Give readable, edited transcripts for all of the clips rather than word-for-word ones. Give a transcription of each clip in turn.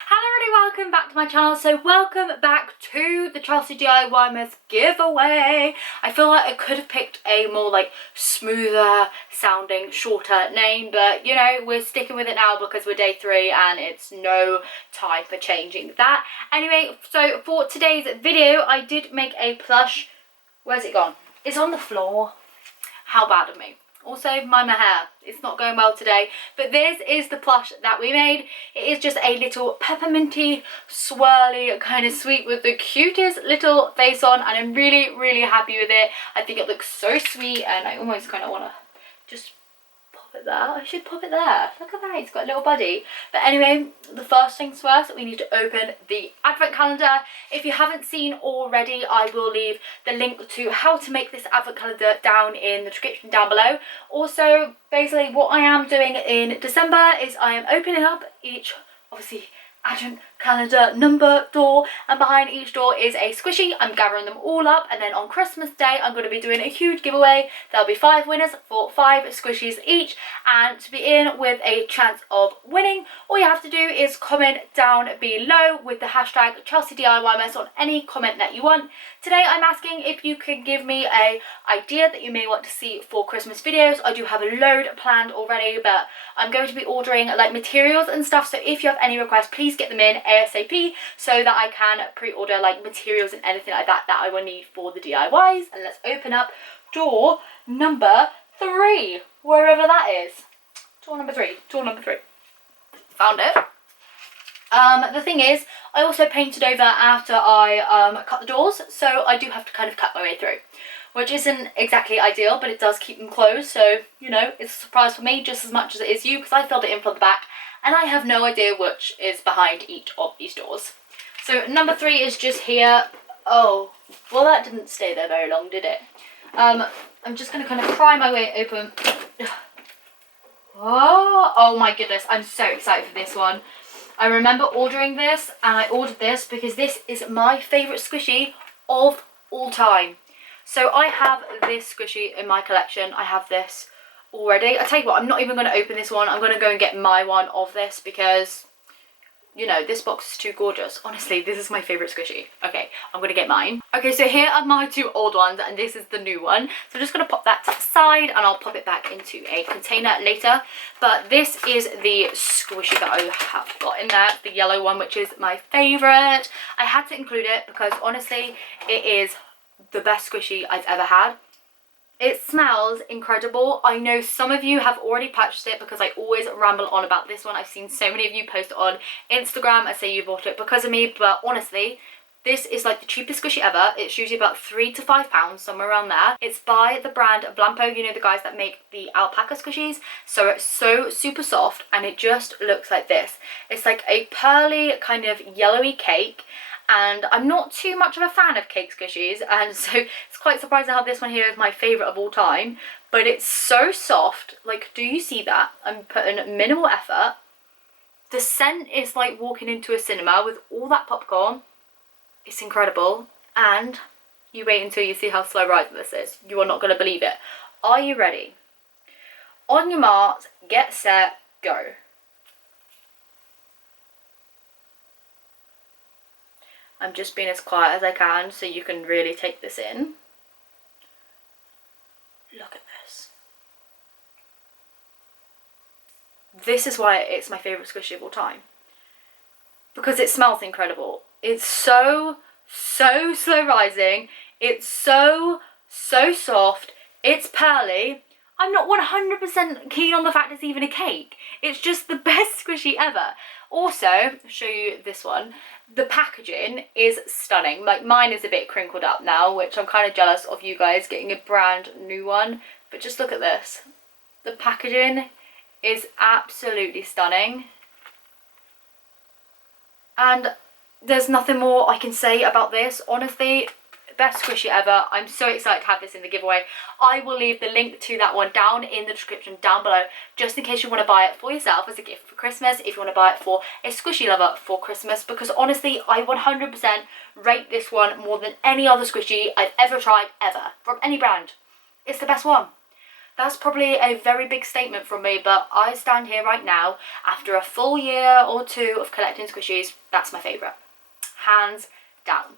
Hello everybody, welcome back to my channel. So welcome back to the Chelsey DIY Mess giveaway. I feel like I could have picked a more like smoother sounding, shorter name, but you know, we're sticking with it now because we're day 3 and it's no time for changing that. Anyway, so for today's video, I did make a plush. Where's it gone? It's on the floor. How bad of me. Also, mind my hair, it's not going well today, but this is the plush that we made. It is just a little pepperminty, swirly, kind of sweet with the cutest little face on, and I'm really happy with it. I think it looks so sweet, and I almost kind of want to just pop it there. I should pop it there. Look at that, it's got a little buddy. But anyway, the first things first, we need to open the advent calendar. If you haven't seen already, I will leave the link to how to make this advent calendar down in the description down below. Also, basically what I am doing in December is I am opening up each, obviously, advent calendar number door, and behind each door is a squishy. I'm gathering them all up, and then on Christmas Day I'm going to be doing a huge giveaway. There'll be 5 winners for 5 squishies each, and to be in with a chance of winning, all you have to do is comment down below with the hashtag Chelsey DIY Mess on any comment that you want. Today I'm asking if you can give me a idea that you may want to see for Christmas videos. I do have a load planned already, but I'm going to be ordering like materials and stuff, so if you have any requests, please get them in ASAP so that I can pre-order like materials and anything like that that I will need for the DIYs. And let's open up door number 3, wherever that is. Door number 3. Found it. The thing is, I also painted over after I cut the doors, so I do have to kind of cut my way through, which isn't exactly ideal, but it does keep them closed, so you know, it's a surprise for me just as much as it is you, because I filled it in from the back and I have no idea which is behind each of these doors. So number 3 is just here. Oh, well, that didn't stay there very long, did it? I'm just going to kind of pry my way open. Oh my goodness, I'm so excited for this one. I remember ordering this, and I ordered this because this is my favourite squishy of all time. So I have this squishy in my collection. I have this already. I tell you what, I'm not even going to open this one. I'm going to go and get my one of this because, you know, this box is too gorgeous. Honestly, this is my favourite squishy. Okay, I'm going to get mine. Okay, so here are my 2 old ones, and this is the new one. So I'm just going to pop that to the side, and I'll pop it back into a container later. But this is the squishy that I have got in there, the yellow one, which is my favourite. I had to include it because, honestly, it is the best squishy I've ever had. It smells incredible. I know some of you have already purchased it because I always ramble on about this one. I've seen so many of you post it on Instagram and say you bought it because of me, but honestly, this is like the cheapest squishy ever. It's usually about £3 to £5, somewhere around there. It's by the brand Blampo, you know, the guys that make the alpaca squishies. So it's so super soft, and it just looks like this. It's like a pearly kind of yellowy cake, and I'm not too much of a fan of cake squishies, and so it's quite surprising how this one here is my favourite of all time. But it's so soft. Like, do you see that? I'm putting minimal effort. The scent is like walking into a cinema with all that popcorn. It's incredible. And you wait until you see how slow rising this is. You are not going to believe it. Are you ready? On your marks, get set, go. I'm just being as quiet as I can so you can really take this in. Look at this. This is why it's my favourite squishy of all time. Because it smells incredible. It's so slow rising. It's so soft. It's pearly. I'm not 100% keen on the fact it's even a cake. It's just the best squishy ever. Also, I'll show you this one. The packaging is stunning. Like, mine is a bit crinkled up now, which I'm kind of jealous of you guys getting a brand new one. But just look at this. The packaging is absolutely stunning. And there's nothing more I can say about this. Honestly, best squishy ever. I'm so excited to have this in the giveaway. I will leave the link to that one down in the description down below, just in case you want to buy it for yourself as a gift for Christmas, if you want to buy it for a squishy lover for Christmas, because honestly, I 100% rate this one more than any other squishy I've ever tried, ever, from any brand. It's the best one. That's probably a very big statement from me, but I stand here right now after a full year or 2 of collecting squishies. That's my favourite, hands down.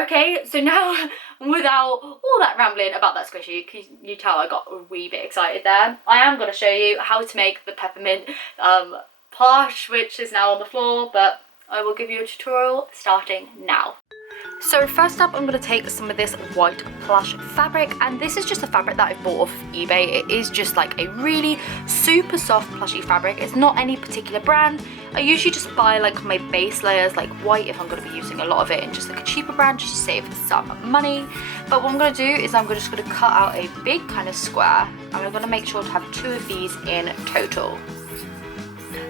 Okay, so now without all that rambling about that squishy, can you tell I got a wee bit excited there? I am going to show you how to make the peppermint plush, which is now on the floor, but I will give you a tutorial starting now. So first up, I'm going to take some of this white plush fabric, and this is just a fabric that I bought off eBay. It is just like a really super soft plushy fabric. It's not any particular brand. I usually just buy like my base layers like white if I'm going to be using a lot of it, and just like a cheaper brand just to save some money. But what I'm going to do is I'm just going to cut out a big kind of square, and I'm going to make sure to have 2 of these in total.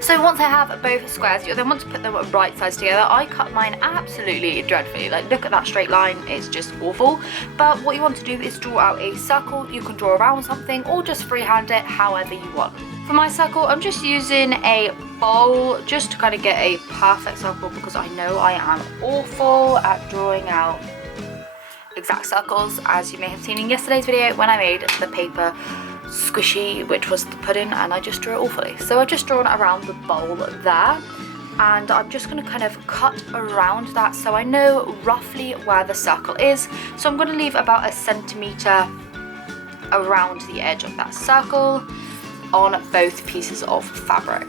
So once I have both squares, you then want to put them right sides together. I cut mine absolutely dreadfully. Like, look at that straight line, it's just awful. But what you want to do is draw out a circle. You can draw around something or just freehand it however you want. For my circle, I'm just using a bowl just to kind of get a perfect circle, because I know I am awful at drawing out exact circles, as you may have seen in yesterday's video when I made the paper squishy, which was the pudding, and I just drew it awfully. So I've just drawn around the bowl there, and I'm just going to kind of cut around that so I know roughly where the circle is. So I'm going to leave about 1 centimetre around the edge of that circle on both pieces of fabric.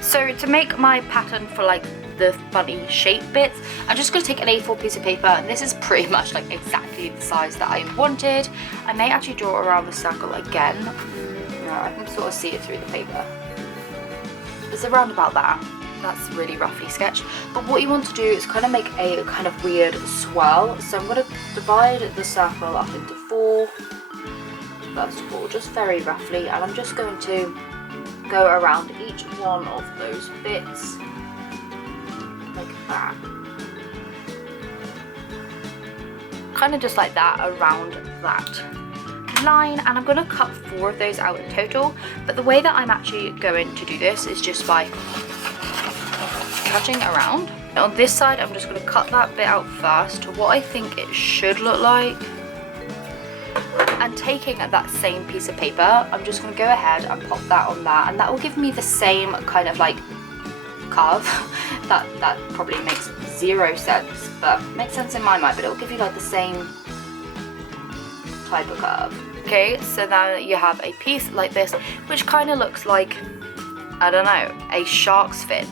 So to make my pattern for like the funny shape bits, I'm just going to take an A4 piece of paper, and this is pretty much like exactly the size that I wanted. I may actually draw around the circle again. No, I can sort of see it through the paper. It's around about that. That's really roughly sketched. But what you want to do is kind of make a kind of weird swirl. So I'm going to divide the circle up into 4, first of all, just very roughly, and I'm just going to go around each one of those bits like that, kind of just like that around that line. And I'm going to cut 4 of those out in total, but the way that I'm actually going to do this is just by cutting around. And on this side, I'm just going to cut that bit out first to what I think it should look like, and taking that same piece of paper, I'm just going to go ahead and pop that on that, and that will give me the same kind of like curve. that probably makes 0 sense, but makes sense in my mind, but it will give you like the same type of curve. Okay, so now you have a piece like this, which kind of looks like, I don't know, a shark's fin.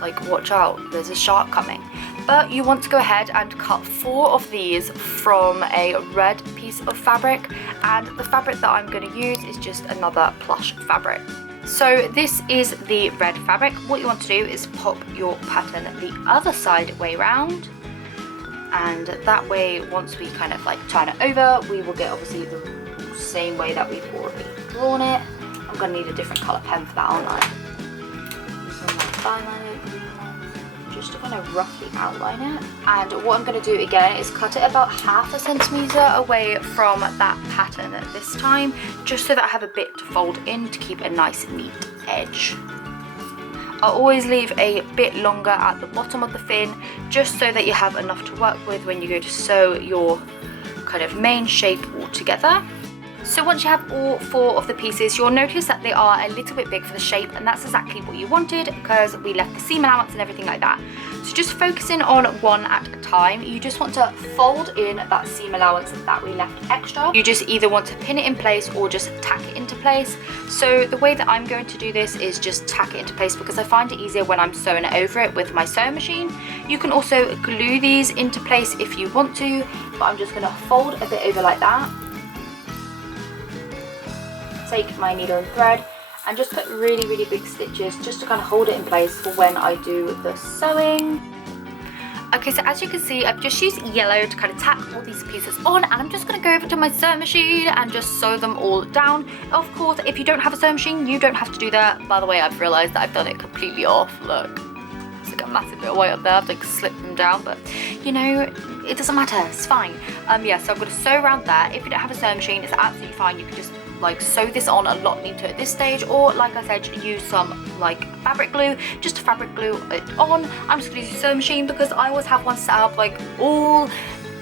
Like, watch out, there's a shark coming. But you want to go ahead and cut 4 of these from a red piece of fabric, and the fabric that I'm going to use is just another plush fabric. So this is the red fabric. What you want to do is pop your pattern the other side way round, and that way once we kind of like turn it over, we will get obviously the same way that we've already drawn it. I'm going to need a different colour pen for that, aren't I? Just to kind of roughly outline it. And what I'm going to do again is cut it about ½ centimetre away from that pattern at this time, just so that I have a bit to fold in to keep a nice neat edge. I'll always leave a bit longer at the bottom of the fin, just so that you have enough to work with when you go to sew your kind of main shape all together. So once you have all 4 of the pieces, you'll notice that they are a little bit big for the shape, and that's exactly what you wanted because we left the seam allowance and everything like that. So just focusing on one at a time, you just want to fold in that seam allowance that we left extra. You just either want to pin it in place or just tack it into place. So the way that I'm going to do this is just tack it into place, because I find it easier when I'm sewing it over it with my sewing machine. You can also glue these into place if you want to, but I'm just going to fold a bit over like that. Take my needle and thread and just put really big stitches just to kind of hold it in place for when I do the sewing. Okay, so as you can see, I've just used yellow to kind of tack all these pieces on, and I'm just going to go over to my sewing machine and just sew them all down. Of course, if you don't have a sewing machine, you don't have to do that. By the way, I've realised that I've done it completely off. Look, it's like a massive bit of white up there. I've like slipped them down, but you know, it doesn't matter, it's fine. Yeah, so I'm going to sew around that. If you don't have a sewing machine, it's absolutely fine. You can just like sew this on a lot neater at this stage, or like I said, use some like fabric glue just to fabric glue it on. I'm just going to use a sewing machine because I always have one set up like all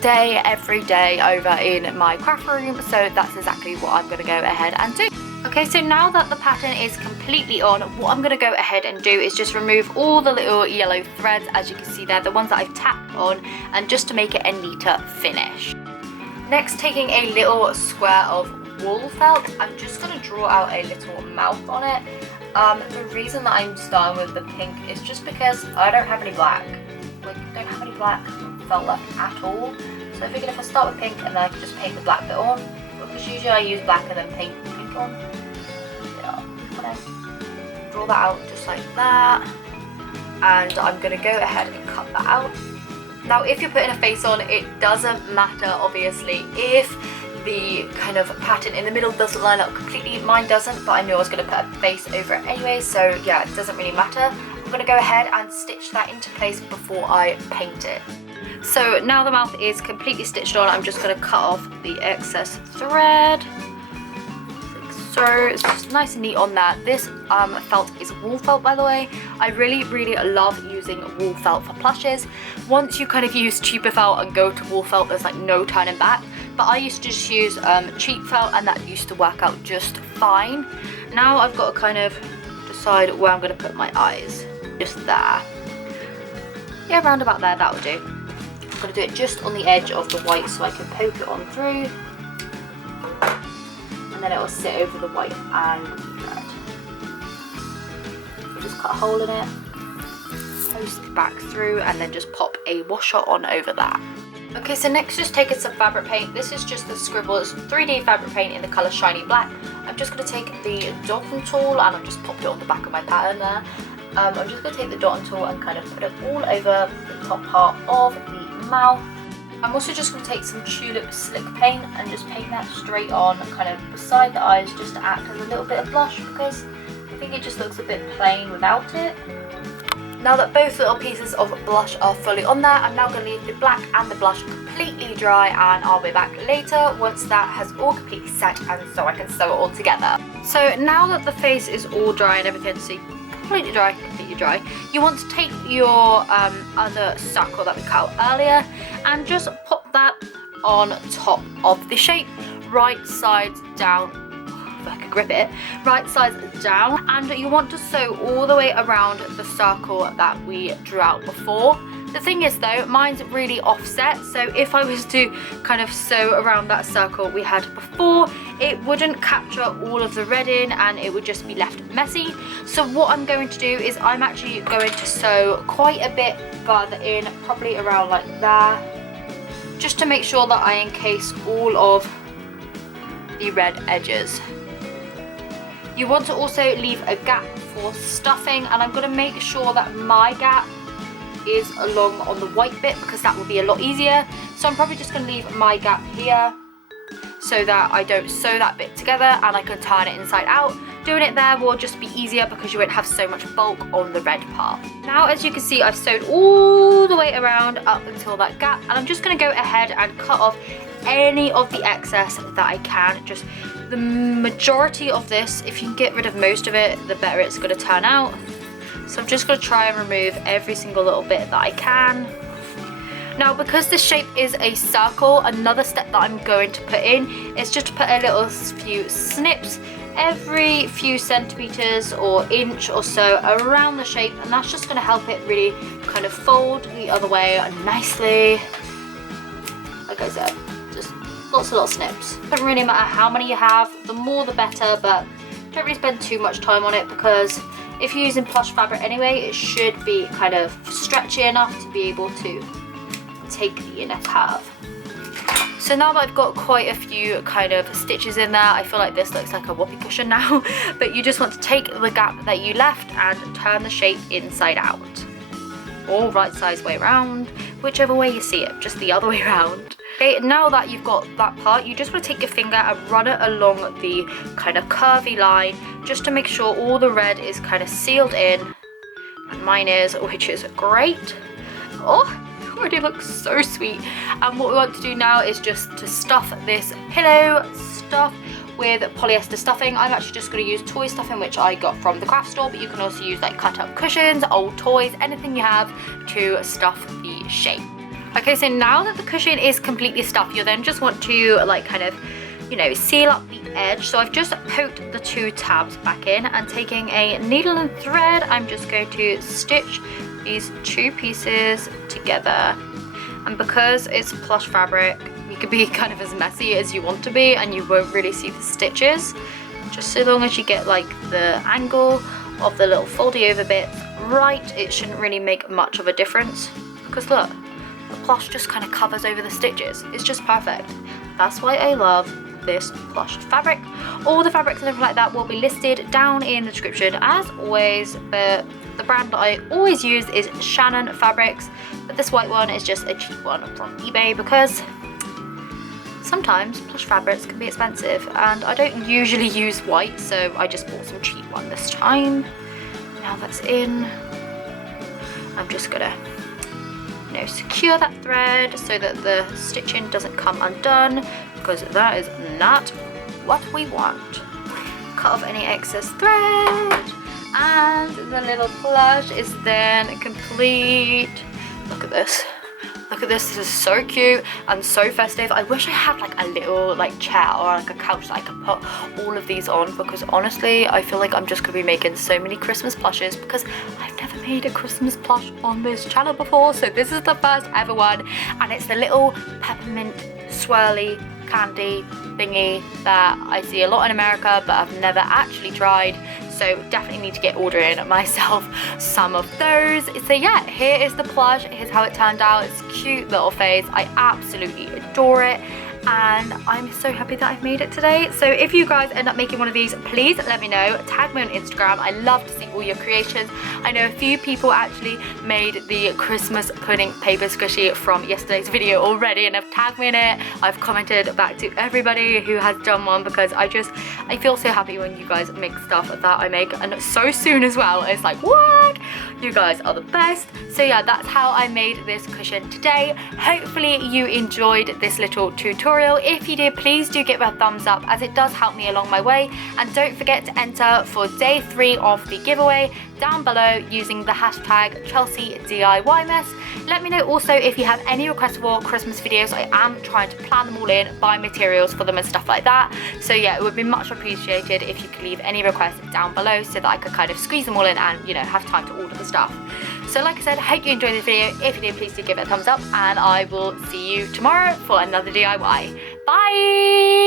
day every day over in my craft room, so that's exactly what I'm going to go ahead and do. Okay, so now that the pattern is completely on, what I'm going to go ahead and do is just remove all the little yellow threads, as you can see there, the ones that I've tapped on, and just to make it a neater finish. Next, taking a little square of wool felt, I'm just going to draw out a little mouth on it. The reason that I'm starting with the pink is just because I don't have any black. Like, I don't have any black felt left at all. So I figured if I start with pink and then I can just paint the black bit on, because usually I use black and then paint pink on. Yeah, I'm gonna draw that out just like that. And I'm gonna go ahead and cut that out. Now, if you're putting a face on, it doesn't matter, obviously, if the kind of pattern in the middle doesn't line up completely. Mine doesn't, but I knew I was going to put a face over it anyway, so yeah, it doesn't really matter. I'm going to go ahead and stitch that into place before I paint it. So now the mouth is completely stitched on, I'm just going to cut off the excess thread. Like so, it's just nice and neat on that. This felt is wool felt, by the way. I really love using wool felt for plushes. Once you kind of use cheaper felt and go to wool felt, there's like no turning back. But I used to just use cheap felt, and that used to work out just fine. Now I've got to kind of decide where I'm going to put my eyes. Just there. Yeah, around about there, that'll do. I'm going to do it just on the edge of the white so I can poke it on through. And then it will sit over the white and red. We'll just cut a hole in it, post it back through, and then just pop a washer on over that. Okay, so next just taking some fabric paint. This is just the Scribbles 3D fabric paint in the colour Shiny Black. I'm just going to take the dotting tool, and I've just popped it on the back of my pattern there. I'm just going to take the dotting tool and kind of put it all over the top part of the mouth. I'm also just going to take some tulip slick paint and just paint that straight on kind of beside the eyes, just to act as a little bit of blush, because I think it just looks a bit plain without it. Now that both little pieces of blush are fully on there, I'm now going to leave the black and the blush completely dry, and I'll be back later once that has all completely set and so I can sew it all together. So now that the face is all dry and everything, see, completely dry, you want to take your other circle that we cut out earlier and just pop that on top of the shape, right sides down. If I can grip it, right sides down, and you want to sew all the way around the circle that we drew out before. The thing is though, mine's really offset, so if I was to kind of sew around that circle we had before, it wouldn't capture all of the red in and it would just be left messy. So what I'm going to do is I'm actually going to sew quite a bit further in, probably around like there, just to make sure that I encase all of the red edges. You want to also leave a gap for stuffing, and I'm going to make sure that my gap is along on the white bit because that will be a lot easier. So I'm probably just going to leave my gap here so that I don't sew that bit together and I can turn it inside out. Doing it there will just be easier because you won't have so much bulk on the red part. Now, as you can see, I've sewed all the way around up until that gap, and I'm just going to go ahead and cut off any of the excess that I can. Just the majority of this, if you can get rid of most of it, the better it's going to turn out. So I'm just going to try and remove every single little bit that I can. Now, because this shape is a circle, another step that I'm going to put in is just to put a little few snips every few centimeters or inch or so around the shape, and that's just going to help it really kind of fold the other way nicely. Like I said, just lots of little snips. Doesn't really matter how many you have, the more the better, but don't really spend too much time on it because if you're using plush fabric anyway, it should be kind of stretchy enough to be able to take the inner curve. So now that I've got quite a few kind of stitches in there, I feel like this looks like a whoopee cushion now, but you just want to take the gap that you left and turn the shape inside out. Or right size way around, whichever way you see it, just the other way around. Okay, now that you've got that part, you just want to take your finger and run it along the kind of curvy line, just to make sure all the red is kind of sealed in, and mine is, which is great. Oh! Already looks so sweet. And what we want to do now is just to stuff this pillow stuff with polyester stuffing. I'm actually just going to use toy stuffing, which I got from the craft store, but you can also use like cut up cushions, old toys, anything you have to stuff the shape. Okay, so now that the cushion is completely stuffed, you'll then just want to like kind of, you know, seal up the edge. So I've just poked the 2 tabs back in, and taking a needle and thread, I'm just going to stitch these 2 pieces together. And because it's plush fabric, you can be kind of as messy as you want to be and you won't really see the stitches. Just so long as you get like the angle of the little foldy over bits right, it shouldn't really make much of a difference. Because look, the plush just kind of covers over the stitches. It's just perfect. That's why I love this plush fabric. All the fabrics and everything like that will be listed down in the description as always, but the brand that I always use is Shannon Fabrics, but this white one is just a cheap one from eBay because sometimes plush fabrics can be expensive and I don't usually use white, so I just bought some cheap one this time. Now that's in, I'm just gonna, you know, secure that thread so that the stitching doesn't come undone, because that is not what we want. Cut off any excess thread, and the little plush is then complete. Look at this. Look at this. This is so cute and so festive. I wish I had like a little like chair or like a couch that I could put all of these on, because honestly I feel like I'm just gonna be making so many Christmas plushes because I've never made a Christmas plush on this channel before, so this is the first ever one, and it's the little peppermint swirly candy thingy that I see a lot in America but I've never actually tried, so definitely need to get ordering myself some of those. So yeah, here is the plush. Here's how it turned out. It's a cute little face. I absolutely adore it, and I'm so happy that I've made it today. So if you guys end up making one of these, please let me know. Tag me on Instagram. I love to see all your creations. I know a few people actually made the Christmas pudding paper squishy from yesterday's video already and have tagged me in it. I've commented back to everybody who has done one, because I feel so happy when you guys make stuff that I make, and so soon as well. It's like, what? You guys are the best. So yeah, that's how I made this cushion today. Hopefully you enjoyed this little tutorial. If you did, please do give it a thumbs up, as it does help me along my way, and don't forget to enter for day 3 of the giveaway down below using the hashtag ChelseyDIYmas. Let me know also if you have any requests for Christmas videos. I am trying to plan them all in, buy materials for them and stuff like that. So yeah, it would be much appreciated if you could leave any requests down below so that I could kind of squeeze them all in and, you know, have time to order the stuff. So like I said, I hope you enjoyed this video. If you did, please do give it a thumbs up, and I will see you tomorrow for another DIY. Bye!